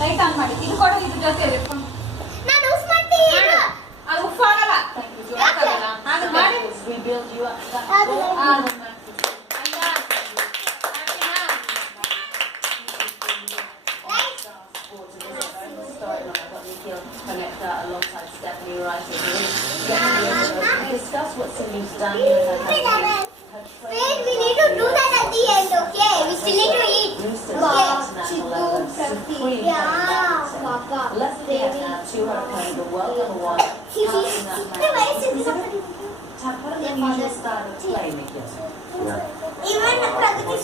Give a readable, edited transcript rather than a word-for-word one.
Light on ಮಾಡಿ ಇದು ಕೊಡು ಇದ್ರ ಜೊತೆ ನಾನು ಉಫ್ ಮಾಡ್ತೀನಿ ಅದು ಉಫ್ ಆಗಲ್ಲ ಅದು ಮಾಡಿ Connector alongside Stephanie Wright discuss what Cindy's done with her. Wait, we need to do that at the end, okay? We still need to eat. Let's get to her playing the world number one. When you started playing again. Even Pragati.